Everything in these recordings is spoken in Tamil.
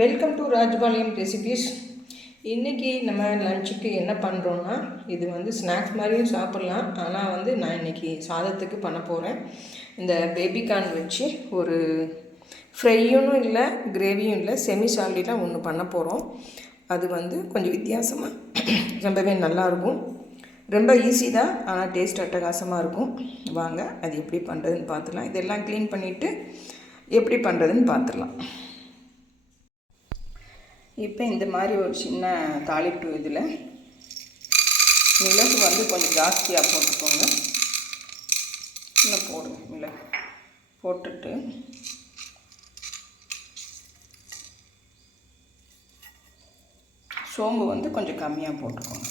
Welcome to Rajapalayam recipes. இன்றைக்கி நம்ம லஞ்சுக்கு என்ன பண்ணுறோன்னா, இது வந்து ஸ்நாக்ஸ் மாதிரியும் சாப்பிட்லாம். ஆனால் நான் இன்றைக்கி சாதத்துக்கு பண்ண போகிறேன். இந்த பேபிகார்ன் வச்சு ஒரு ஃப்ரையும் இல்லை, கிரேவியும் இல்லை, செமி சாலிடாக ஒன்று பண்ண போகிறோம். அது கொஞ்சம் வித்தியாசமாக ரொம்பவே நல்லாயிருக்கும். ரொம்ப ஈஸி தான், ஆனால் டேஸ்ட் அட்டகாசமாக இருக்கும். வாங்க அது எப்படி பண்ணுறதுன்னு பார்த்துலாம். இதெல்லாம் க்ளீன் பண்ணிவிட்டு எப்படி பண்ணுறதுன்னு பார்த்துடலாம். இப்போ இந்த மாதிரி ஒரு சின்ன தாளிப்பு இதில் மிளகு கொஞ்சம் ஜாஸ்தியாக போட்டுக்கோங்க. இன்னும் போடுங்க. மிளகு போட்டுட்டு சோம்பு கொஞ்சம் கம்மியாக போட்டுக்கோங்க.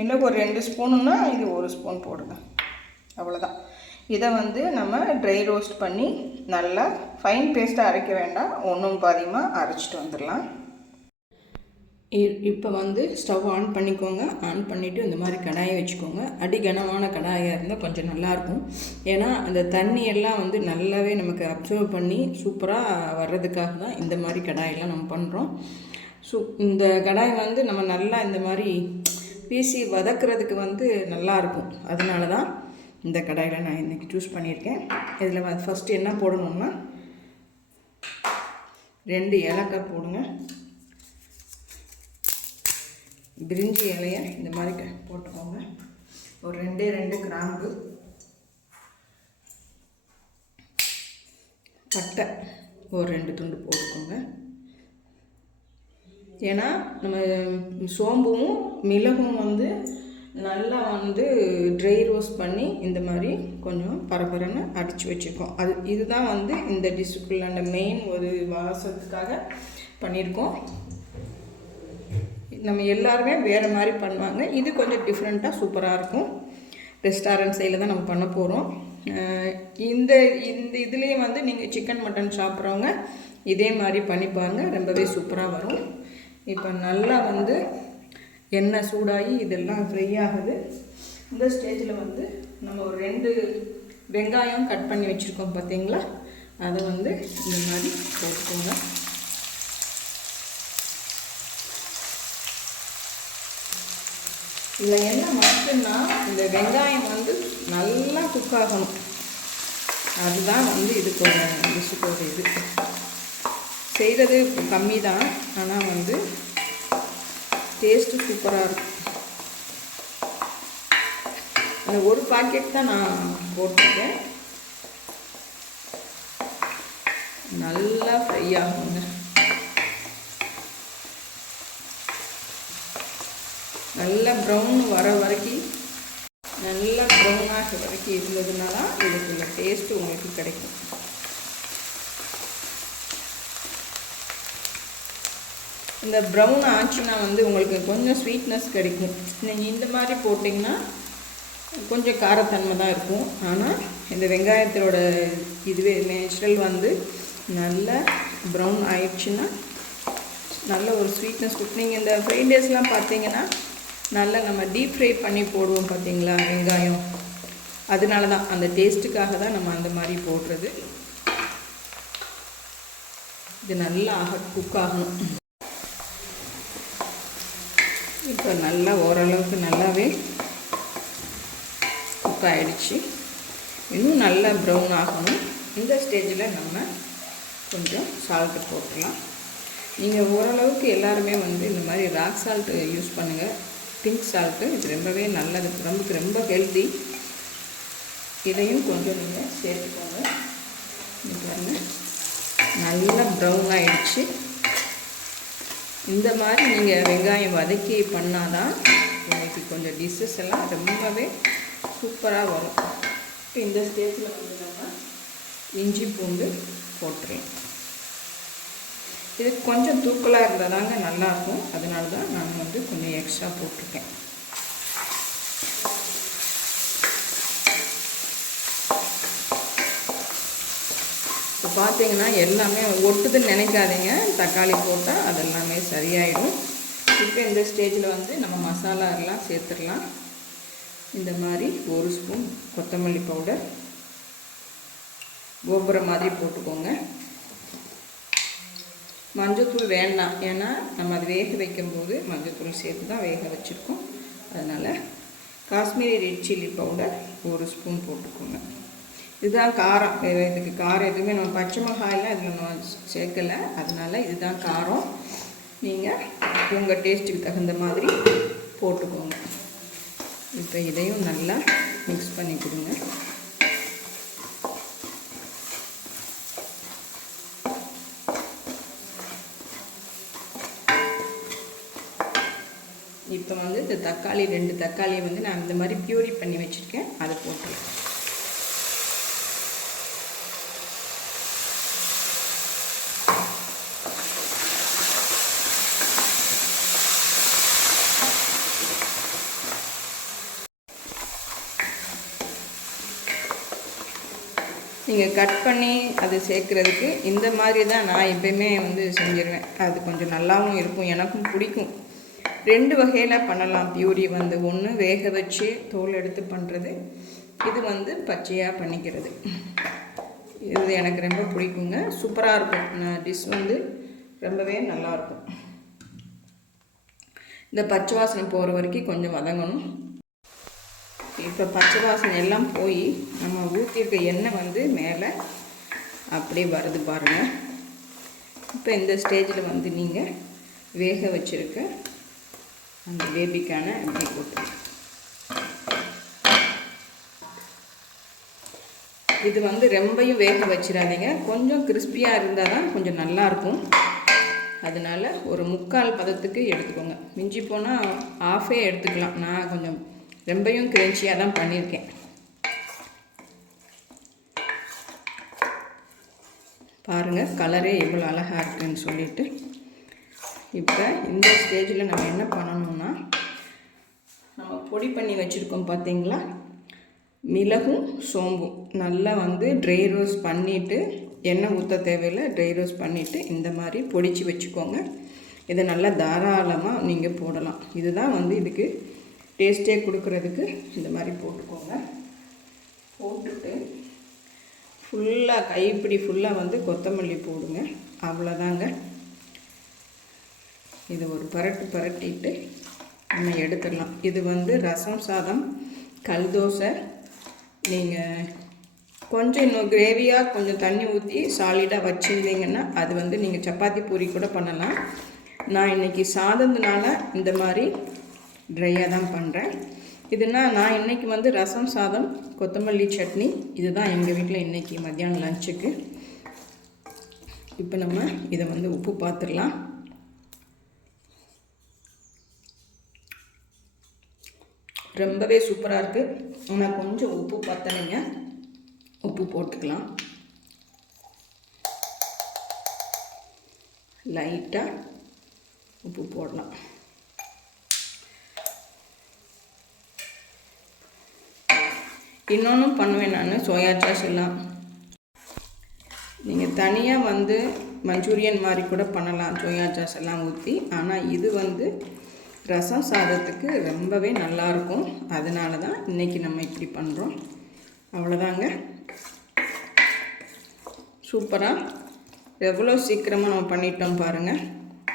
மிளகு ஒரு 2 ஸ்பூனுன்னா இது 1 ஸ்பூன் போடுங்க, அவ்வளோதான். இதை நம்ம ட்ரை ரோஸ்ட் பண்ணி நல்லா ஃபைன் பேஸ்ட்டாக அரைக்க வேண்டாம், ஒன்றும் பாதியமாக அரைச்சிட்டு வந்துடலாம். இப்போ ஸ்டவ் ஆன் பண்ணிக்கோங்க. ஆன் பண்ணிவிட்டு இந்த மாதிரி கடாயை வச்சுக்கோங்க. அடிகனமான கடாயாக இருந்தால் கொஞ்சம் நல்லாயிருக்கும். ஏன்னா அந்த தண்ணியெல்லாம் நல்லாவே நமக்கு அப்சர்வ் பண்ணி சூப்பராக வர்றதுக்காக தான் இந்த மாதிரி கடாயெல்லாம் நம்ம பண்ணுறோம். இந்த கடாய் நம்ம நல்லா இந்த மாதிரி பீசி வதக்கிறதுக்கு நல்லாயிருக்கும். அதனால தான் இந்த கடாயில் நான் இன்றைக்கி சூஸ் பண்ணியிருக்கேன். இதில் ஃபஸ்ட்டு என்ன போடணும்னா 2 ஏலக்காய் போடுங்க. பிரிஞ்சி இலையை இந்த மாதிரி போட்டுக்கோங்க. ஒரு 2 கிராம்பு, பட்டை ஒரு 2 துண்டு போட்டுக்கோங்க. ஏன்னா நம்ம சோம்பும் மிளகும் நல்லா ட்ரை ரோஸ்ட் பண்ணி இந்த மாதிரி கொஞ்சம் பரபரன்னு அடித்து வச்சுருக்கோம். இதுதான் இந்த டிஷ்ஷுக்குள்ளான மெயின் ஒரு வாசத்துக்காக பண்ணியிருக்கோம். நம்ம எல்லாருமே வேறு மாதிரி பண்ணுவாங்க, இது கொஞ்சம் டிஃப்ரெண்ட்டாக சூப்பராக இருக்கும். ரெஸ்டாரண்ட் சைடில் தான் நம்ம பண்ண போகிறோம். இந்த இதுலேயே நீங்கள் சிக்கன் மட்டன் சாப்பிட்றவங்க இதே மாதிரி பண்ணி பாருங்கள், ரொம்பவே சூப்பராக வரும். இப்போ நல்லா எண்ணெய் சூடாகி இதெல்லாம் ஃப்ரை ஆகுது. இந்த ஸ்டேஜில் நம்ம ஒரு 2 வெங்காயம் கட் பண்ணி வச்சுருக்கோம் பார்த்தீங்களா, அதை இந்த மாதிரி போட்டுக்கோங்க. இதில் என்ன மட்டும்னா இந்த வெங்காயம் நல்லா குக் ஆகணும். அதுதான் இதுக்கு ஒரு டிஷ்ஷுக்கு ஒரு இது. செய்கிறது கம்மி தான், ஆனால் டேஸ்ட்டு சூப்பராக இருக்கும். அந்த ஒரு பாக்கெட் தான் நான் போட்டிருக்கேன். நல்லா ஃப்ரை ஆகுங்க. நல்லா ப்ரௌன் வர வரைக்கும், நல்லா ப்ரௌன் ஆக வரைக்கும் இருந்ததுனால இதுக்குள்ள டேஸ்ட்டு உங்களுக்கு கிடைக்கும். இந்த ப்ரௌன் ஆச்சுன்னா உங்களுக்கு கொஞ்சம் ஸ்வீட்னஸ் கிடைக்கும். நீங்கள் இந்த மாதிரி போட்டிங்கன்னா கொஞ்சம் காரத்தன்மை தான் இருக்கும். ஆனால் இந்த வெங்காயத்தோட இதுவே நேச்சுரல் நல்லா ப்ரௌன் ஆயிடுச்சுன்னா நல்ல ஒரு ஸ்வீட்னஸ் கொடுக்கும். நீங்கள் இந்த ஃப்ரைட் ரைஸ்லாம் பார்த்தீங்கன்னா நல்லா நம்ம டீப் ஃப்ரை பண்ணி போடுவோம் பார்த்தீங்களா வெங்காயம், அதனால தான் அந்த டேஸ்ட்டுக்காக தான் நம்ம அந்த மாதிரி போடுறது. இது நல்லா குக் ஆகணும். இப்போ நல்லா ஓரளவுக்கு நல்லாவே குக் ஆகிடுச்சு. இன்னும் நல்லா ப்ரௌன் ஆகணும். இந்த ஸ்டேஜில் நம்ம கொஞ்சம் சால்ட்டு போட்டுடலாம். நீங்கள் ஓரளவுக்கு எல்லாருமே இந்த மாதிரி ராக் சால்ட்டு யூஸ் பண்ணுங்கள், பிங்க் சால்ட்டு. இது ரொம்பவே நல்லது, உடம்புக்கு ரொம்ப ஹெல்த்தி. இதையும் கொஞ்சம் நீங்கள் சேர்த்துக்கோங்க. பாருங்க நல்லா ப்ரௌன் ஆகிடுச்சு. இந்த மாதிரி நீங்கள் வெங்காயம் வதக்கி பண்ணால் தான் உங்களுக்கு கொஞ்சம் டிஷ்ஷஸ் எல்லாம் ரொம்பவே சூப்பராக வரும். இப்போ இந்த ஸ்டேஜில் நம்ம இஞ்சி பூண்டு போட்டுறேன். இது கொஞ்சம் தூக்கலாக இருந்தால் தாங்க நல்லாயிருக்கும், அதனால தான் நான் கொஞ்சம் எக்ஸ்ட்ரா போட்டிருக்கேன். இப்போ பார்த்தீங்கன்னா எல்லாமே ஒட்டுதுன்னு நினைக்காதீங்க, தக்காளி போட்டால் அதெல்லாமே சரியாயிடும். இப்போ இந்த ஸ்டேஜில் நம்ம மசாலா எல்லாம் சேர்த்துடலாம். இந்த மாதிரி 1 ஸ்பூன் கொத்தமல்லி பவுடர், கோபுரம் மாதிரி போட்டுக்கோங்க. மஞ்சள்தூள் வேண்டாம், ஏன்னா நம்ம அது வேக வைக்கும்போது மஞ்சள்தூள் சேர்த்து தான் வேக வச்சுருக்கோம். அதனால் Kashmiri red chilli powder 1 spoon போட்டுக்கோங்க. இதுதான் காரம். வேறு இதுக்கு காரம் எதுவுமே நம்ம பச்சை மிளகாயெல்லாம் இதில் நம்ம சேர்க்கலை, அதனால் இதுதான் காரம். நீங்கள் உங்கள் டேஸ்ட்டுக்கு தகுந்த மாதிரி போட்டுக்கோங்க. இப்போ இதையும் நல்லா மிக்ஸ் பண்ணி கொடுங்க. இப்போ வந்து இந்த தக்காளி 2 தக்காளியை வந்து நான் இந்த மாதிரி பியூரி பண்ணி வச்சுருக்கேன், அதை போட்டுருக்கேன். நீங்கள் கட் பண்ணி அது சேர்க்குறதுக்கு இந்த மாதிரி தான் நான் எப்பயுமே வந்து செஞ்சிருவேன். அது கொஞ்சம் நல்லாவும் இருக்கும், எனக்கும் பிடிக்கும். 2 வகையில் பண்ணலாம் பியூரி வந்து. ஒன்று வேக வச்சு தோல் எடுத்து பண்ணுறது, இது வந்து பச்சையாக பண்ணிக்கிறது. இது எனக்கு ரொம்ப பிடிக்குங்க, சூப்பராக இருக்கும். டிஷ் வந்து ரொம்பவே நல்லாயிருக்கும். இந்த பச்சை வாசனை போகிற வரைக்கும் கொஞ்சம் வதங்கணும். இப்போ பச்சை வாசனை எல்லாம் போய் நம்ம ஊற்றிருக்க எண்ணெய் வந்து மேலே அப்படியே வருது பாருங்கள். இப்போ இந்த ஸ்டேஜில் வந்து நீங்கள் வேக வச்சுருக்க அந்த பேபிக்கான இப்படி போட்டு, இது வந்து ரொம்பையும் வேக வச்சிடாதீங்க, கொஞ்சம் கிறிஸ்பியாக இருந்தால் தான் கொஞ்சம் நல்லாயிருக்கும். அதனால் ஒரு 3/4 பதத்துக்கு எடுத்துக்கோங்க. மிஞ்சி போனால் ஆஃபே எடுத்துக்கலாம். நான் கொஞ்சம் ரொம்பையும் கிரன்ச்சியாக தான் பண்ணியிருக்கேன். பாருங்கள் கலரே எவ்வளோ அழகாக இருக்குதுன்னு சொல்லிட்டு. இப்போ இந்த ஸ்டேஜில் நம்ம என்ன பண்ணணும்னா, நம்ம பொடி பண்ணி வச்சுருக்கோம் பார்த்தீங்களா, மிளகும் சோம்பும் நல்லா வந்து ட்ரை ரோஸ்ட் பண்ணிவிட்டு, எண்ணெய் ஊற்ற தேவையில்லை, ட்ரை ரோஸ்ட் பண்ணிவிட்டு இந்த மாதிரி பொடிச்சு வச்சுக்கோங்க. இதை நல்லா தாராளமாக நீங்கள் போடலாம். இதுதான் வந்து இதுக்கு டேஸ்ட்டே கொடுக்குறதுக்கு இந்த மாதிரி போட்டுக்கோங்க. போட்டுட்டு ஃபுல்லாக கைப்பிடி ஃபுல்லாக வந்து கொத்தமல்லி போடுங்க. அவ்வளோதாங்க. இது ஒரு பரட்டிட்டு நம்ம எடுத்துடலாம். இது வந்து ரசம் சாதம், கல் தோசை, நீங்கள் கொஞ்சம் இன்னும் கிரேவியாக கொஞ்சம் தண்ணி ஊற்றி சாலிடாக வச்சுருந்தீங்கன்னா அது வந்து நீங்கள் சப்பாத்தி பூரி கூட பண்ணலாம். நான் இன்றைக்கி சாதத்தினால இந்த மாதிரி ட்ரையாக தான் பண்ணுறேன். இதுனா நான் இன்றைக்கி வந்து ரசம் சாதம், கொத்தமல்லி சட்னி, இதுதான் எங்கள் வீட்டில் இன்றைக்கி மத்தியானம் லஞ்சுக்கு. இப்போ நம்ம இதை வந்து உப்பு பார்த்துடலாம். ரொம்பவே சூப்பராக இருக்குது. ஆனால் கொஞ்சம் உப்பு பத்தலைங்க, உப்பு போட்டுக்கலாம். லைட்டாக உப்பு போடலாம். இன்னொன்றும் பண்ணுவேன் நான், சோயா சாஸ் எல்லாம் நீங்கள் தனியாக வந்து மஞ்சூரியன் மாதிரி கூட பண்ணலாம், சோயா சாஸ் எல்லாம் ஊற்றி. ஆனால் இது வந்து ரசம் சாதத்துக்கு ரொம்பவே நல்லாயிருக்கும். அதனால தான் இன்றைக்கி நம்ம இப்படி பண்ணுறோம். அவ்வளோதாங்க. சூப்பராக எவ்வளோ சீக்கிரமாக நம்ம பண்ணிட்டோம் பாருங்கள்.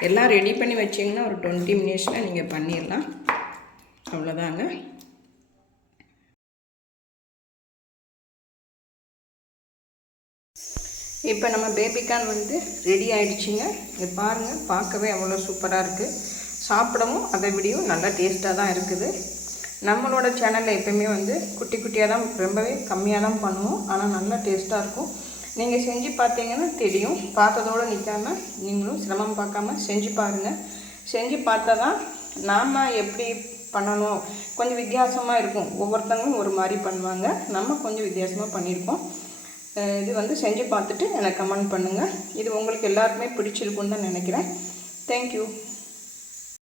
எல்லாம் ரெடி பண்ணி வச்சிங்கன்னா ஒரு 20 மினிட்ஸில் நீங்கள் பண்ணிடலாம். அவ்வளோதாங்க. இப்போ நம்ம பேபிகார்ன் வந்து ரெடி ஆகிடுச்சிங்க. இங்கே பாருங்கள், பார்க்கவே அவ்வளோ சூப்பராக இருக்குது. சாப்பிடவும் அதை விடையும் நல்லா டேஸ்ட்டாக தான் இருக்குது. நம்மளோட சேனலில் எப்போயுமே வந்து குட்டி குட்டியாக தான், ரொம்பவே கம்மியாக தான் பண்ணுவோம். ஆனால் நல்லா டேஸ்ட்டாக இருக்கும். நீங்கள் செஞ்சு பார்த்தீங்கன்னா தெரியும். பார்த்ததோடு நிற்காமல் நீங்களும் சிரமம் பார்க்காம செஞ்சு பாருங்கள். செஞ்சு பார்த்தா தான் நாம் எப்படி பண்ணணும், கொஞ்சம் வித்தியாசமாக இருக்கும். ஒவ்வொருத்தங்களும் ஒரு மாதிரி பண்ணுவாங்க, நம்ம கொஞ்சம் வித்தியாசமாக பண்ணியிருக்கோம். இது வந்து செஞ்சு பார்த்துட்டு எனக்கு கமெண்ட் பண்ணுங்கள். இது உங்களுக்கு எல்லாருக்குமே பிடிச்சிருக்குன்னு தான் நினைக்கிறேன். தேங்க்யூ.